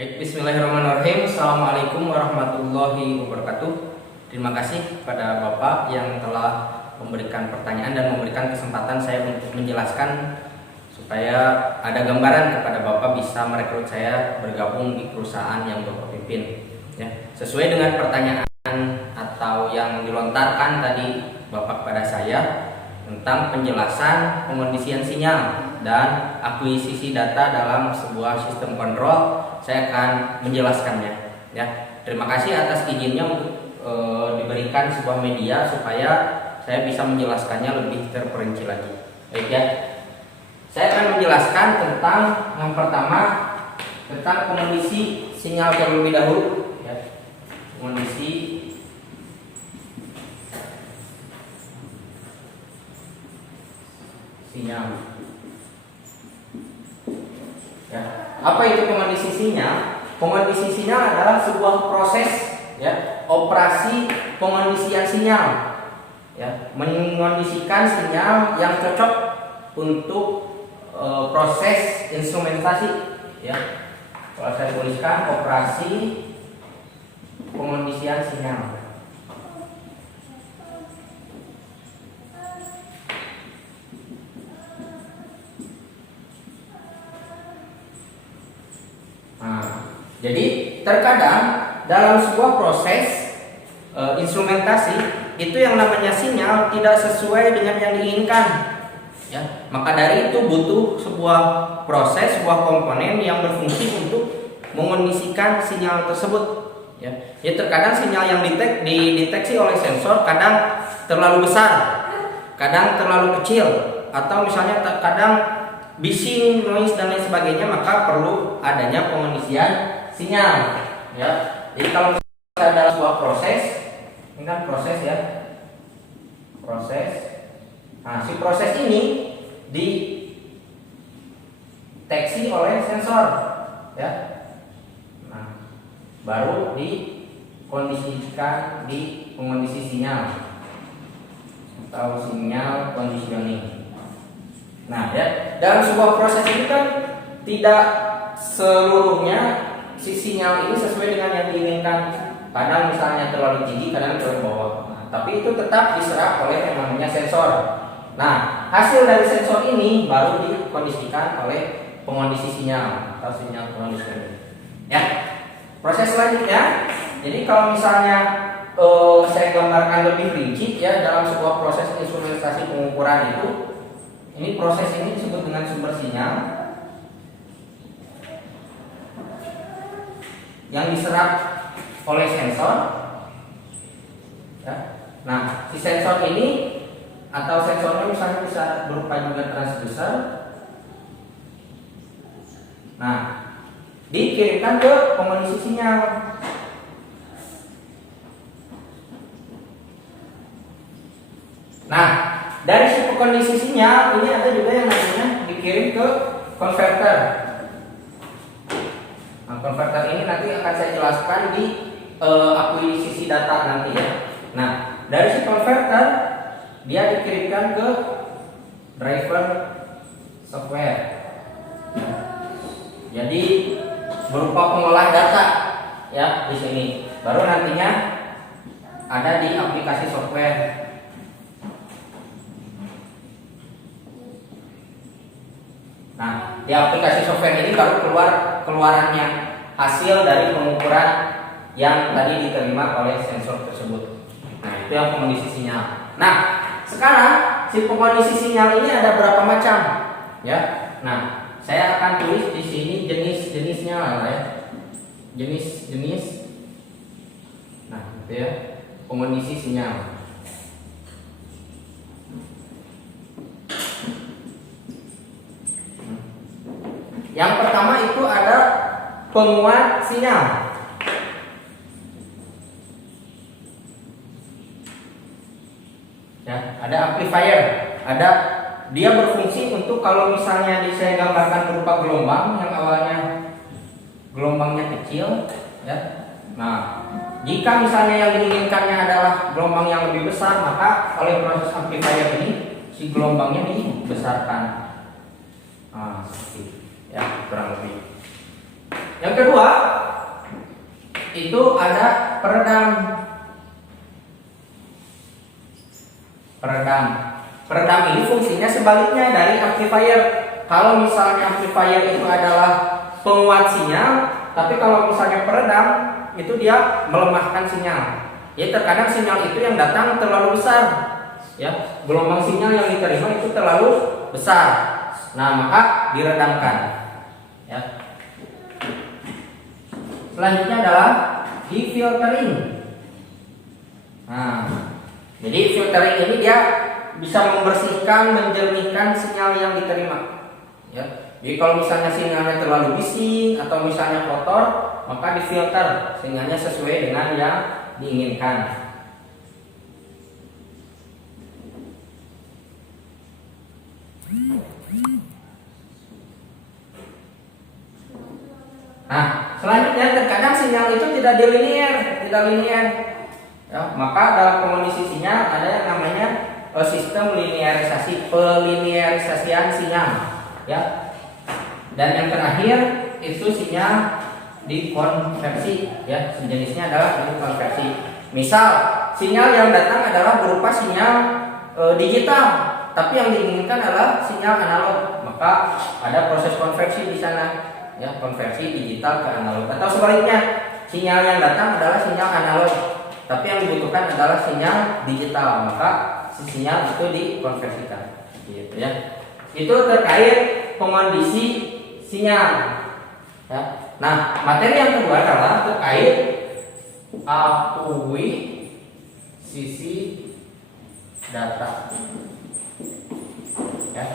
Baik, bismillahirrahmanirrahim. Assalamualaikum warahmatullahi wabarakatuh. Terima kasih kepada Bapak yang telah memberikan pertanyaan dan memberikan kesempatan saya untuk menjelaskan supaya ada gambaran kepada Bapak bisa merekrut saya bergabung di perusahaan yang Bapak pimpin. Ya, sesuai dengan pertanyaan atau yang dilontarkan tadi Bapak kepada saya tentang penjelasan pengondisian sinyal dan akuisisi data dalam sebuah sistem kontrol, saya akan menjelaskannya. Ya, terima kasih atas izinnya untuk diberikan sebuah media supaya saya bisa menjelaskannya lebih terperinci lagi. Baik ya, saya akan menjelaskan tentang yang pertama tentang pengondisi sinyal terlebih dahulu. Ya, pengondisi sinyal. Ya, apa itu pengondisi sinyal? Pengondisi sinyal adalah sebuah proses ya, operasi pengondisian sinyal. Ya, mengondisikan sinyal yang cocok untuk proses instrumentasi. Ya, kalau saya tuliskan operasi pengondisian sinyal. Jadi terkadang dalam sebuah proses instrumentasi itu yang namanya sinyal tidak sesuai dengan yang diinginkan. Ya, maka dari itu butuh sebuah proses, sebuah komponen yang berfungsi untuk mengondisikan sinyal tersebut. Ya, jadi terkadang sinyal yang dideteksi oleh sensor kadang terlalu besar, kadang terlalu kecil, atau misalnya kadang bising, noise dan lain sebagainya, maka perlu adanya pengondisian sinyal. Ya, jadi kalau misalnya dalam sebuah proses, ini kan proses ya, proses. Nah, si proses ini dideteksi oleh sensor, ya. Nah, baru dikondisikan di pengondisi sinyal atau sinyal conditioning. Nah, ya, dalam sebuah proses ini kan tidak seluruhnya si sinyal ini sesuai dengan yang diinginkan. Kadang misalnya terlalu tinggi, kadang terlalu bawah. Nah, tapi itu tetap diserap oleh yang namanya sensor. Nah, hasil dari sensor ini baru dikondisikan oleh pengondisi sinyal atau sinyal conditioning. Ya, proses selanjutnya. Jadi kalau misalnya saya gambarkan lebih rinci ya, dalam sebuah proses instrumentasi pengukuran itu, ini proses ini disebut dengan sumber sinyal yang diserap oleh sensor. Ya. Nah, si sensor ini atau sensornya misalnya bisa berupa juga transducer. Nah, dikirimkan ke pengondisi sinyal. Nah, dari si pengondisi sinyal ini ada juga yang namanya dikirim ke konverter. Nah, konverter ini nanti akan saya jelaskan di akuisisi data nanti ya. Nah, dari si konverter dia dikirimkan ke driver software. Jadi berupa pengolah data ya di sini. Baru nantinya ada di aplikasi software. Nah, di aplikasi software ini baru keluarannya hasil dari pengukuran yang tadi diterima oleh sensor tersebut. Nah, itu yang pengondisi sinyal. Nah, sekarang si pengondisi sinyal ini ada berapa macam? Ya. Nah, saya akan tulis di sini jenis-jenisnya lah ya. Jenis-jenis. Nah, itu ya. Pengondisi sinyal. Yang pertama itu ada penguat sinyal. Ya, ada amplifier. Dia berfungsi untuk kalau misalnya saya gambarkan berupa gelombang yang awalnya gelombangnya kecil, ya. Nah, jika misalnya yang diinginkannya adalah gelombang yang lebih besar, maka oleh proses amplifier ini si gelombangnya dibesarkan. Nah, seperti ya kurang lebih. Yang kedua itu ada peredam. Peredam ini fungsinya sebaliknya dari amplifier. Kalau misalnya amplifier itu adalah penguat sinyal, tapi kalau misalnya peredam itu dia melemahkan sinyal. Ya, terkadang sinyal itu yang datang terlalu besar. Ya, gelombang sinyal yang diterima itu terlalu besar. Nah, maka diredamkan. Ya. Selanjutnya adalah defiltering. Nah, jadi filtering ini dia bisa membersihkan, menjernihkan sinyal yang diterima. Ya. Jadi kalau misalnya sinyalnya terlalu bising atau misalnya kotor, maka difilter sinyalnya sesuai dengan yang diinginkan. Nah, selanjutnya terkadang sinyal itu tidak linier. Ya, maka dalam kondisi sinyal ada yang namanya sistem pelinearisasian sinyal. Ya. Dan yang terakhir itu sinyal dikonversi. Ya, sejenisnya adalah dikonversi. Misal sinyal yang datang adalah berupa sinyal digital, tapi yang diinginkan adalah sinyal analog, maka ada proses konversi di sana. Ya, konversi digital ke analog, atau sebaliknya sinyal yang datang adalah sinyal analog, tapi yang dibutuhkan adalah sinyal digital, maka si sinyal itu dikonversikan. Gitu ya. Itu terkait kondisi sinyal. Ya. Nah, materi yang kedua adalah terkait akuisisi data. Ya.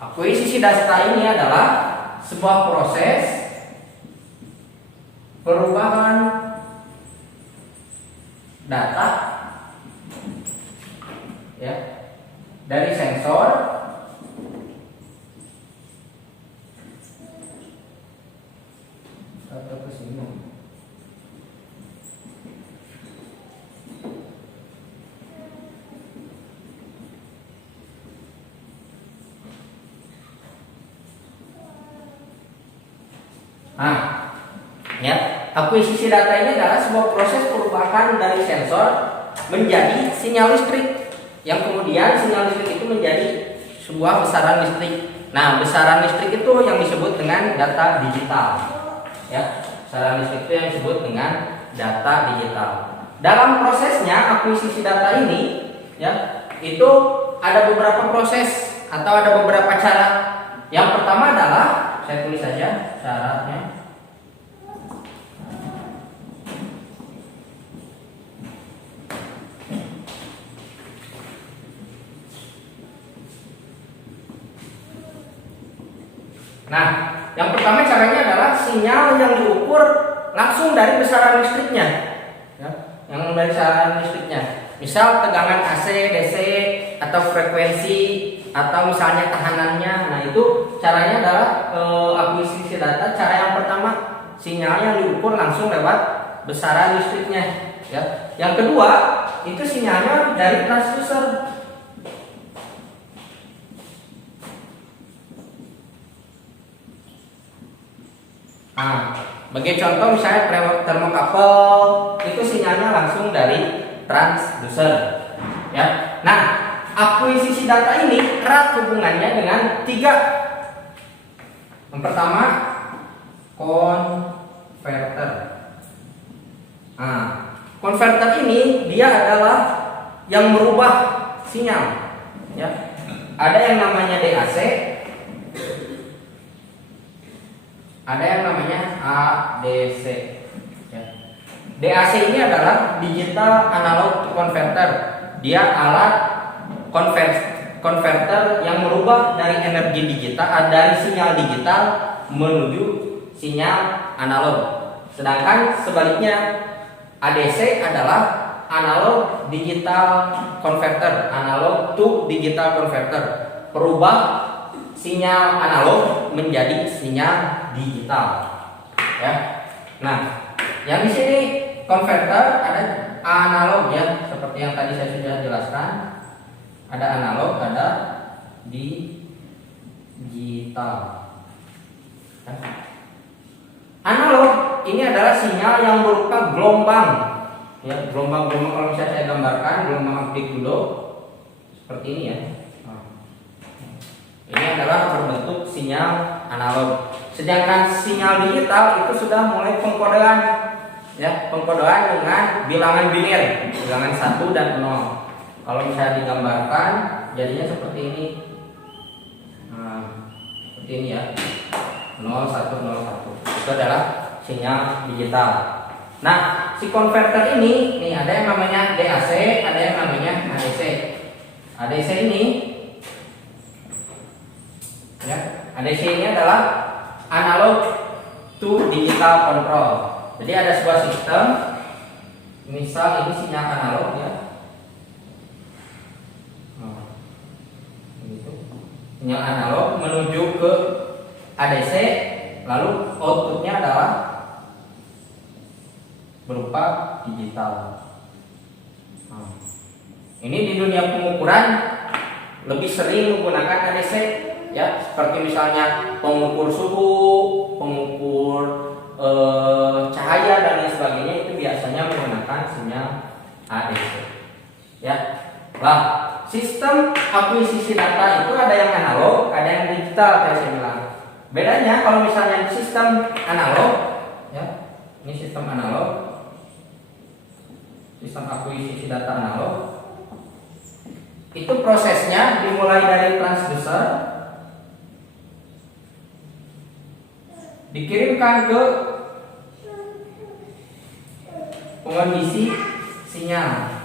Akuisisi data ini adalah sebuah proses perubahan data, ya, dari sensor atau ke sini. Nah, ya, akuisisi data ini adalah sebuah proses perubahan dari sensor menjadi sinyal listrik, yang kemudian sinyal listrik itu menjadi sebuah besaran listrik. Nah, besaran listrik itu yang disebut dengan data digital. Ya, besaran listrik itu yang disebut dengan data digital. Dalam prosesnya akuisisi data ini, ya, itu ada beberapa proses atau ada beberapa cara. Yang pertama adalah, saya tulis saja syaratnya. Nah, yang pertama caranya adalah sinyal yang diukur langsung dari besaran listriknya, ya, yang dari besaran listriknya. Misal tegangan AC, DC, atau frekuensi, atau misalnya tahanannya. Nah, itu caranya adalah akuisisi data. Cara yang pertama, sinyal yang diukur langsung lewat besaran listriknya. Ya. Yang kedua, itu sinyalnya dari transducer. Nah, bagi contoh misalnya termokabel itu sinyalnya langsung dari transducer. Ya. Nah, akuisisi data ini erat hubungannya dengan tiga. Yang pertama, konverter. Nah, konverter ini dia adalah yang merubah sinyal. Ya. Ada yang namanya DAC, ada yang namanya ADC. Ya. DAC ini adalah digital analog converter. Dia alat konverter yang merubah dari energi digital, dari sinyal digital menuju sinyal analog. Sedangkan sebaliknya ADC adalah analog digital converter, analog to digital converter, perubah sinyal analog menjadi sinyal digital. Ya. Nah, yang di sini konverter ada analog, ya, seperti yang tadi saya sudah jelaskan. Ada analog, ada digital. Ya. Analog ini adalah sinyal yang berupa gelombang. Ya, gelombang-gelombang kalau misalnya saya gambarkan gelombang amplitudo seperti ini ya. Ini adalah berbentuk sinyal analog. Sedangkan sinyal digital itu sudah mulai pengkodean, ya, pengkodean dengan bilangan biner, bilangan 1 dan 0. Kalau misalnya digambarkan jadinya seperti ini. Nah, seperti ini ya. 0 1 0 1. Itu adalah sinyal digital. Nah, si konverter ini nih ada yang namanya DAC, ada yang namanya ADC. ADC ini ya, ADC ini adalah analog to digital control. Jadi ada sebuah sistem, misal ini sinyal analog ya. Sinyal analog menuju ke ADC, lalu outputnya adalah berupa digital. Ini di dunia pengukuran lebih sering menggunakan ADC, ya, seperti misalnya pengukur suhu, pengukur cahaya dan lain sebagainya, itu biasanya menggunakan sinyal ADC. Ya, lah sistem akuisisi data itu ada yang analog, ada yang digital kayak saya bilang. Bedanya kalau misalnya sistem analog, ya, ini sistem analog, sistem akuisisi data analog, itu prosesnya dimulai dari transducer, dikirimkan ke pengondisi sinyal.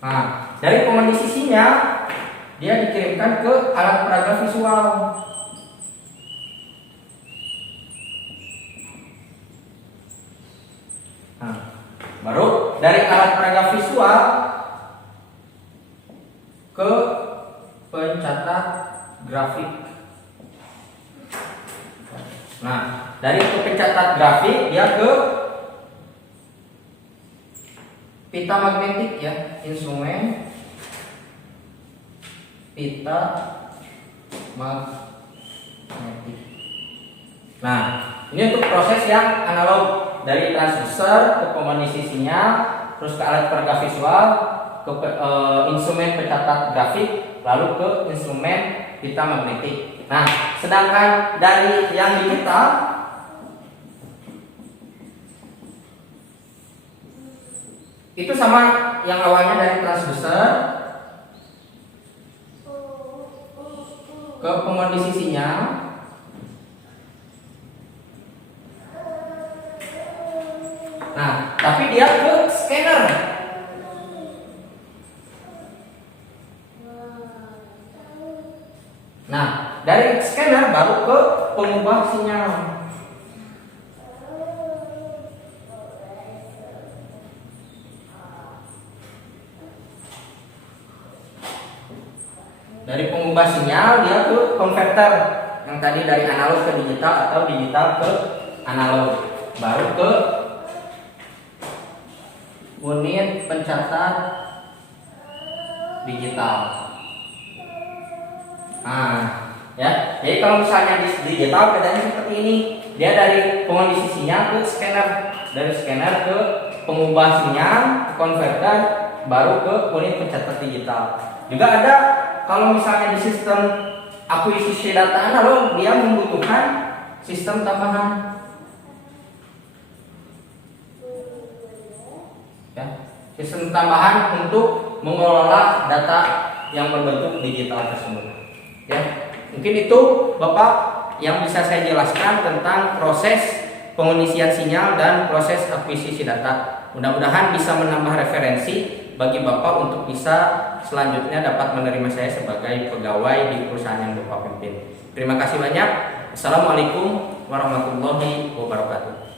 Nah, dari pengondisi sinyal dia dikirimkan ke alat peraga visual. Nah, baru dari alat peraga visual ke pencatat grafik. Nah, dari pencatat grafik dia ke pita magnetik ya, instrumen pita magnetik. Nah, ini untuk proses yang analog, dari transducer ke pengondisi sinyal, terus ke alat peraga visual, ke instrumen pencatat grafik, lalu ke instrumen pita magnetik. Nah, sedangkan dari yang digital itu sama yang awalnya dari transducer ke pengondisi sinyal, nah tapi dia ke scanner. Nah, dari scanner baru ke pengubah sinyal. Dari pengubah sinyal dia ke konverter, yang tadi dari analog ke digital atau digital ke analog, baru ke unit pencatat digital. Nah, ya. Jadi kalau misalnya di digital bedanya seperti ini. Dia dari pengondisi sinyal ke scanner, dari scanner ke pengubah sinyal, ke konverter, baru ke unit pencatat digital. Juga ada kalau misalnya di sistem akuisisi data analog dia membutuhkan sistem tambahan. Ya, sistem tambahan untuk mengelola data yang berbentuk digital tersebut. Ya, mungkin itu Bapak yang bisa saya jelaskan tentang proses pengondisian sinyal dan proses akuisisi data. Mudah-mudahan bisa menambah referensi bagi Bapak untuk bisa selanjutnya dapat menerima saya sebagai pegawai di perusahaan yang Bapak pimpin. Terima kasih banyak. Assalamualaikum warahmatullahi wabarakatuh.